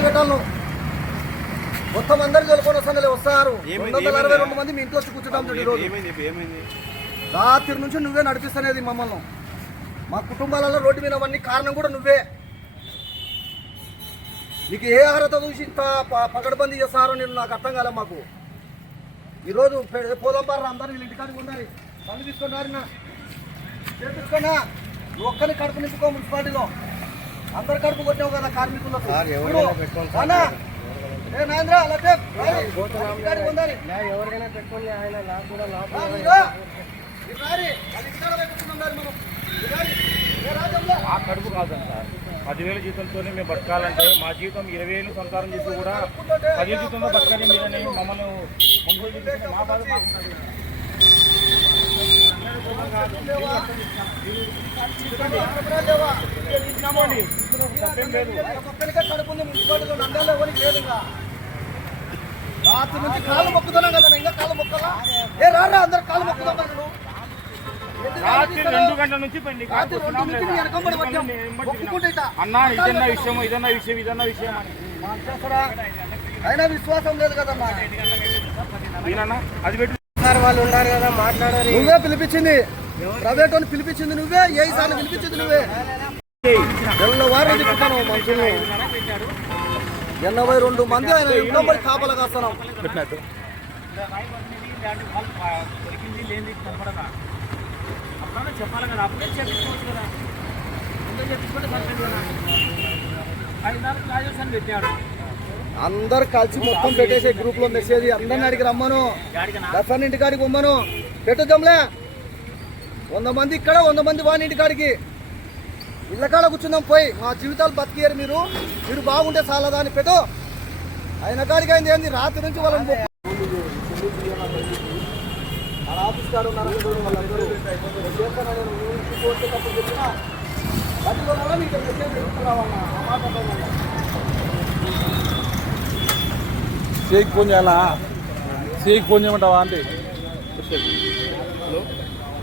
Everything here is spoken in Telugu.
కేసులు పెట్టాలి నువ్వు. మొత్తం అందరు తెలుకొని వస్తాను వస్తారు. 262 మంది మీ ఇంట్లో వచ్చి కూర్చుంటాం చూడు. ఈరోజు రాత్రి నుంచి నువ్వే నడిపిస్తానేది మమ్మల్ని. మా కుటుంబాలలో రోడ్డు మీద అవన్నీ కారణం కూడా నువ్వే. నీకు ఏ అర్హత చూసి ఇంత పకడ్బందీ చేస్తారో నేను నాకు అర్థం కాలే. మాకు ఈరోజు పోదాం పారా, అందరూ వీళ్ళ ఇంటికాడికి ఉండాలి. పని తీసుకున్నారినా చేపించుకున్నా. నువ్వు ఒక్కరిని కడుపు నింపుకో. మున్సిపాలిటీలో అందరు కడుపు కొట్టావు కదా కార్మికులకు. ఏ నాంద్ర అలా ఉండాలి. ఎవరికైనా పెట్టుకోండి. ఆయన నాకు కూడా ఆ కడుపు కాదు సార్. 10,000 జీతంతోనే మేము బతకాలంటే మా జీతం 20,000 సంసారం చేసి కూడా 10,000 జీతంలో బతకాలి మీరని మమ్మల్ని మా బాధ రాత్రి నుంచి కాళ్ళు మొక్కుతున్నాం కదా. ఇంకా కాళ్ళు మొక్కలా? ఏ రారా అందరు కాళ్ళు మొక్కుతాం. రాత్రి 2 గంటల నుంచి అన్నా ఇదన్నా విషయం అయినా విశ్వాసం లేదు కదమ్మా. అది పెట్టి వాళ్ళు ఉన్నారు కదా మాట్లాడారు. నువ్వే పిలిపించింది, ప్రైవేట్ అని పిలిపించింది నువ్వే. ఏ సార్లు పిలిపించింది నువ్వే. తెల్లవారు తిప్పుతాను మనుషులు. 82 మంది ఆయన ఇంట్లో మరి కాపలా కాస్తున్నాం. చెప్పాలి కదా. అప్పుడే చెప్పించుకోవచ్చు కదా. చెప్పించుకుంటే పెట్టాడు. అందరు కలిసి మొత్తం పెట్టేసే గ్రూప్ లో మెసేజ్ అందరిని అడిగి రమ్మను. దర్శన్ ఇంటికాడికి పొమ్మను. పెట్టొద్దాంలే. 100 మంది ఇక్కడ, 100 మంది వాని ఇంటికాడికి. ఇళ్ళ కాడ కూర్చుందాం పోయి. మా జీవితాలు బతికేరు మీరు బాగుంటే చాలదా అని పెట్టు. ఆయన కాడికి అయింది ఏంది రాత్రి నుంచి వాళ్ళని ఆఫీస్ కాడ ఉన్నారని వాళ్ళందరూ షేక్ ఫోన్ చేయాలా? షేక్ ఫోన్ చేయమంటావా అంటే